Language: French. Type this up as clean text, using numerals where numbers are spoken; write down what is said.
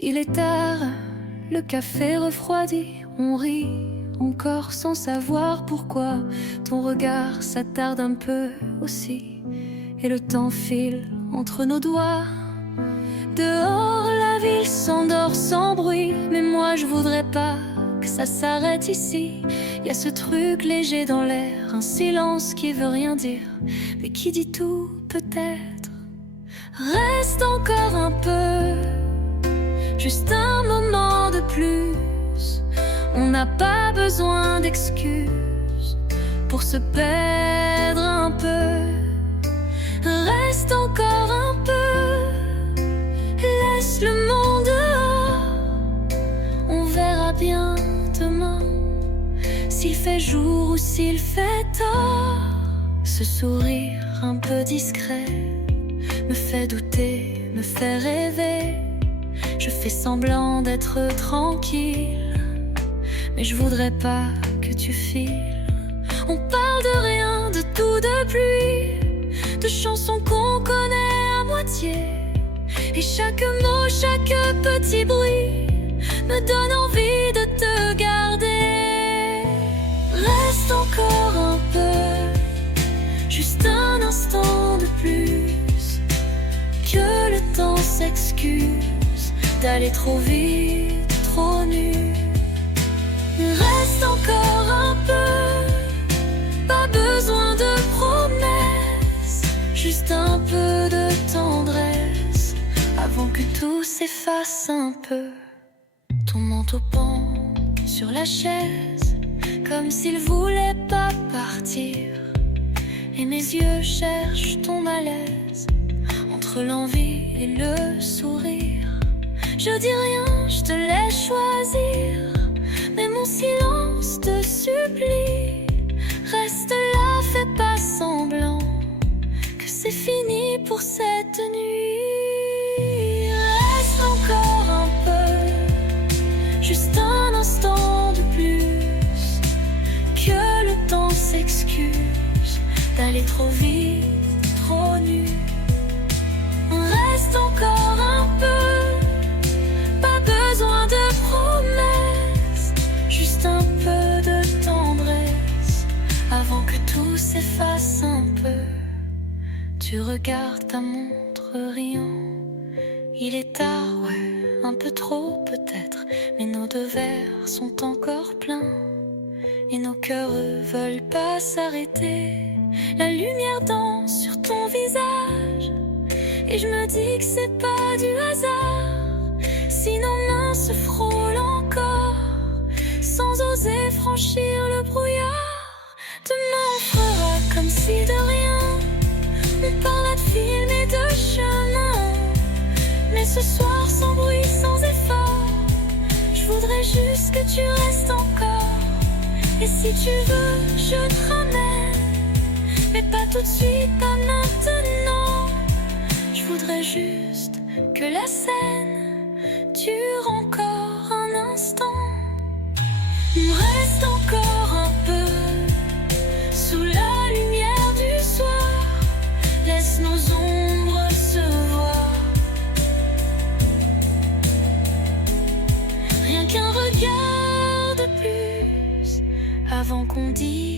Il est tard, le café refroidi, on rit encore sans savoir pourquoi. Ton regard s'attarde un peu aussi, et le temps file entre nos doigts. Dehors, la ville s'endort sans bruit, mais moi je voudrais pas que ça s'arrête ici. Y a ce truc léger dans l'air, un silence qui veut rien dire, mais qui dit tout peut-être. Reste encore un peu, juste un moment de plus. On n'a pas besoin d'excuses pour se perdre un peu. Reste encore un peu, laisse le monde dehors. On verra bien demain, s'il fait jour ou s'il fait tort. Ce sourire un peu discret me fait douter, me fait rêver. Je fais semblant d'être tranquille, mais je voudrais pas que tu files. On parle de rien, de tout, de pluie, de chansons qu'on connaît à moitié. Et chaque mot, chaque petit bruit me donne envie de te garder. Reste encore un peu, juste un instant de plus, que le temps s'excuse d'aller trop vite, trop nu. Reste encore un peu, pas besoin de promesses, juste un peu de tendresse avant que tout s'efface un peu. Ton manteau pend sur la chaise, comme s'il voulait pas partir, et mes yeux cherchent ton malaise entre l'envie et le sourire. Je dis rien, je te laisse choisir, mais mon silence te supplie. Reste là, fais pas semblant que c'est fini pour cette nuit. Reste encore un peu, juste un instant de plus, que le temps s'excuse d'aller trop vite, trop nu. Reste encore un peu, pas besoin de promesses, juste un peu de tendresse avant que tout s'efface un peu. Tu regardes ta montre riant, il est tard, ouais, un peu trop peut-être, mais nos deux verres sont encore pleins et nos cœurs veulent pas s'arrêter. La lumière danse sur ton visage et je me dis que c'est pas du hasard si nos mains se frôlent encore sans oser franchir le brouillard. Demain on fera comme si de rien, on parlera de film et de chemin, mais ce soir sans bruit, sans effort, je voudrais juste que tu restes encore. Et si tu veux, je te ramène, mais pas tout de suite, pas maintenant. Je voudrais juste que la scène dure encore un instant. Reste encore un peu sous la lumière du soir, laisse nos ombres se voir. Rien qu'un regard de plus avant qu'on dise